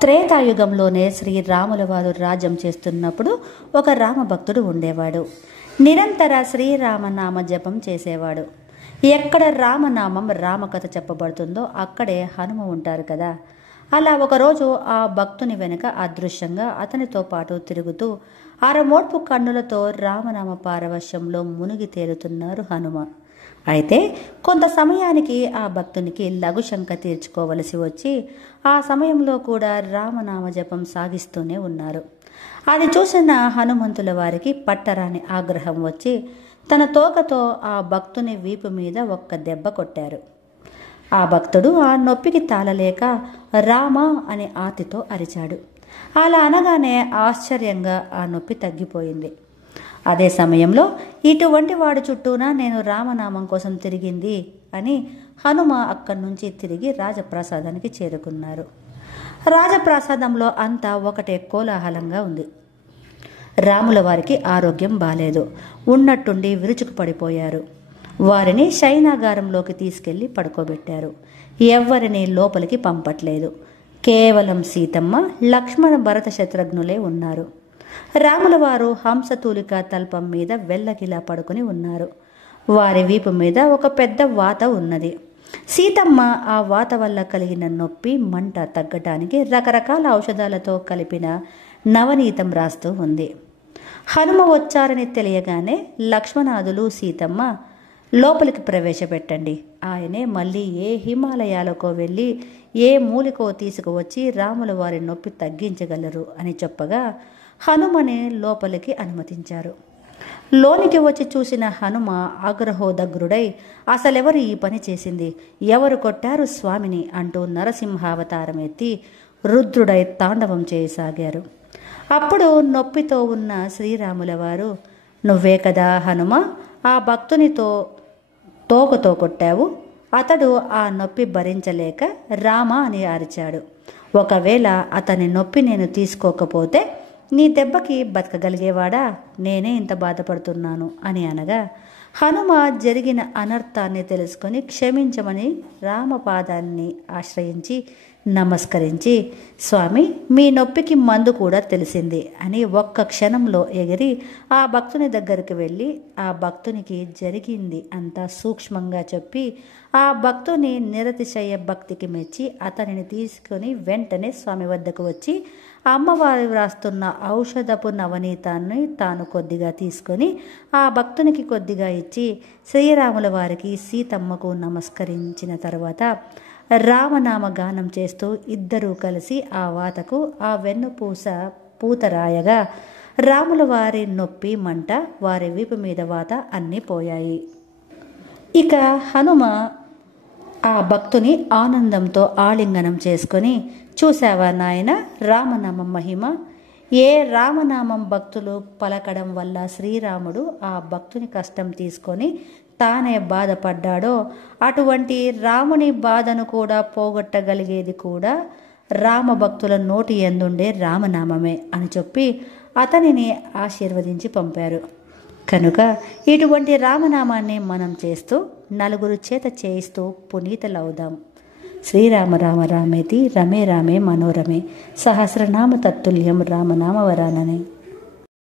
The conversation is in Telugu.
త్రేతాయుగంలోనే శ్రీరాముల వారు రాజ్యం చేస్తున్నప్పుడు ఒక రామభక్తుడు ఉండేవాడు. నిరంతర శ్రీరామనామ జపం చేసేవాడు. ఎక్కడ రామనామం రామకథ చెప్పబడుతుందో అక్కడే హనుమ ఉంటారు కదా. అలా ఒకరోజు ఆ భక్తుని వెనుక అదృశ్యంగా అతనితో పాటు తిరుగుతూ అరమోడ్పు కన్నులతో రామనామ పారవశ్యంలో మునిగి తేలుతున్నారు హనుమ. అయితే కొంత సమయానికి ఆ భక్తునికి లఘుశంక తీర్చుకోవలసి వచ్చి ఆ సమయంలో కూడా రామనామ జపం సాగిస్తూనే ఉన్నారు. అది చూసిన హనుమంతుల వారికి పట్టరాని ఆగ్రహం వచ్చి తన తోకతో ఆ భక్తుని వీపు మీద ఒక్క దెబ్బ కొట్టారు. ఆ భక్తుడు ఆ నొప్పికి తాళలేక రామ అని ఆర్తితో అరిచాడు. అలా అనగానే ఆశ్చర్యంగా ఆ నొప్పి తగ్గిపోయింది. అదే సమయంలో ఇటువంటి వాడి చుట్టూనా నేను రామనామం కోసం తిరిగింది అని హనుమ అక్కడి నుంచి తిరిగి రాజప్రాసాదానికి చేరుకున్నారు. రాజప్రాసాదంలో అంతా ఒకటే కోలాహలంగా ఉంది. రాముల వారికి ఆరోగ్యం బాలేదు. ఉన్నట్టుండి విరుచుకు పడిపోయారు. వారిని శయనాగారంలోకి తీసుకెళ్లి పడుకోబెట్టారు. ఎవ్వరిని లోపలికి పంపట్లేదు. కేవలం సీతమ్మ, లక్ష్మణ, భరత శత్రుఘ్నులే ఉన్నారు. రాముల వారు హంసతూలిక తల్పం మీద వెల్లకిలా పడుకుని ఉన్నారు. వారి వీపు మీద ఒక పెద్ద వాత ఉన్నది. సీతమ్మ ఆ వాత వల్ల కలిగిన నొప్పి, మంట తగ్గటానికి రకరకాల ఔషధాలతో కలిపిన నవనీతం రాస్తూ ఉంది. హనుమ వచ్చారని తెలియగానే లక్ష్మణాదులు సీతమ్మ లోపలికి ప్రవేశపెట్టండి, ఆయనే మళ్ళీ ఏ హిమాలయాలకో వెళ్ళి ఏ మూలికో తీసుకువచ్చి రాముల వారి నొప్పి తగ్గించగలరు అని చెప్పగా హనుమని లోపలికి అనుమతించారు. లోనికి వచ్చి చూసిన హనుమ ఆగ్రహోదగ్రుడై అసలెవరు ఈ పని చేసింది, ఎవరు కొట్టారు స్వామిని అంటూ నరసింహావతారం ఎత్తి రుద్రుడై తాండవం చేయసాగారు. అప్పుడు నొప్పితో ఉన్న శ్రీరాముల వారు, నువ్వే కదా హనుమ ఆ భక్తునితో తోకతో కొట్టావు, అతడు ఆ నొప్పి భరించలేక రామ అని అరిచాడు. ఒకవేళ అతని నొప్పి నేను తీసుకోకపోతే నీ దెబ్బకి బతకగలిగేవాడా, నేనే ఇంత బాధపడుతున్నాను అని అనగా హనుమ జరిగిన అనర్థాన్ని తెలుసుకొని క్షమించమని రామపాదాన్ని ఆశ్రయించి నమస్కరించి, స్వామి మీ నొప్పికి మందు కూడా తెలిసింది అని ఒక్క క్షణంలో ఎగిరి ఆ భక్తుని దగ్గరికి వెళ్ళి ఆ భక్తునికి జరిగింది అంతా సూక్ష్మంగా చెప్పి ఆ భక్తుని నిరతిశయ భక్తికి మెచ్చి అతనిని తీసుకొని వెంటనే స్వామి వద్దకు వచ్చి అమ్మవారు వ్రాస్తున్న ఔషధపు నవనీతాన్ని తాను కొద్దిగా తీసుకొని ఆ భక్తునికి కొద్దిగా ఇచ్చి శ్రీరాముల వారికి సీతమ్మకు నమస్కరించిన తర్వాత రామనామ గానం చేస్తూ ఇద్దరూ కలిసి ఆ వాతకు ఆ వెన్నుపూస పూతరాయగా రాముల వారి నొప్పి, మంట, వారి వీపు మీద వాత అన్నీ పోయాయి. ఇక హనుమ ఆ భక్తుని ఆనందంతో ఆలింగనం చేసుకొని, చూసావా నాయన రామనామం మహిమ, ఏ రామనామం భక్తులు పలకడం వల్ల శ్రీరాముడు ఆ భక్తుని కష్టం తీసుకొని తానే బాధపడ్డాడో అటువంటి రాముని బాధను కూడా పోగొట్టగలిగేది కూడా రామభక్తుల నోటి యందుండే రామనామమే అని చెప్పి అతనిని ఆశీర్వదించి పంపారు. కనుక ఇటువంటి రామనామాన్ని మనం చేస్తూ నలుగురు చేత చేయిస్తూ పునీతులవుదాం. శ్రీరామ రామ రామేతి రమే రామే మనోరమే సహస్రనామ తత్తుల్యం రామనామ వరాననే.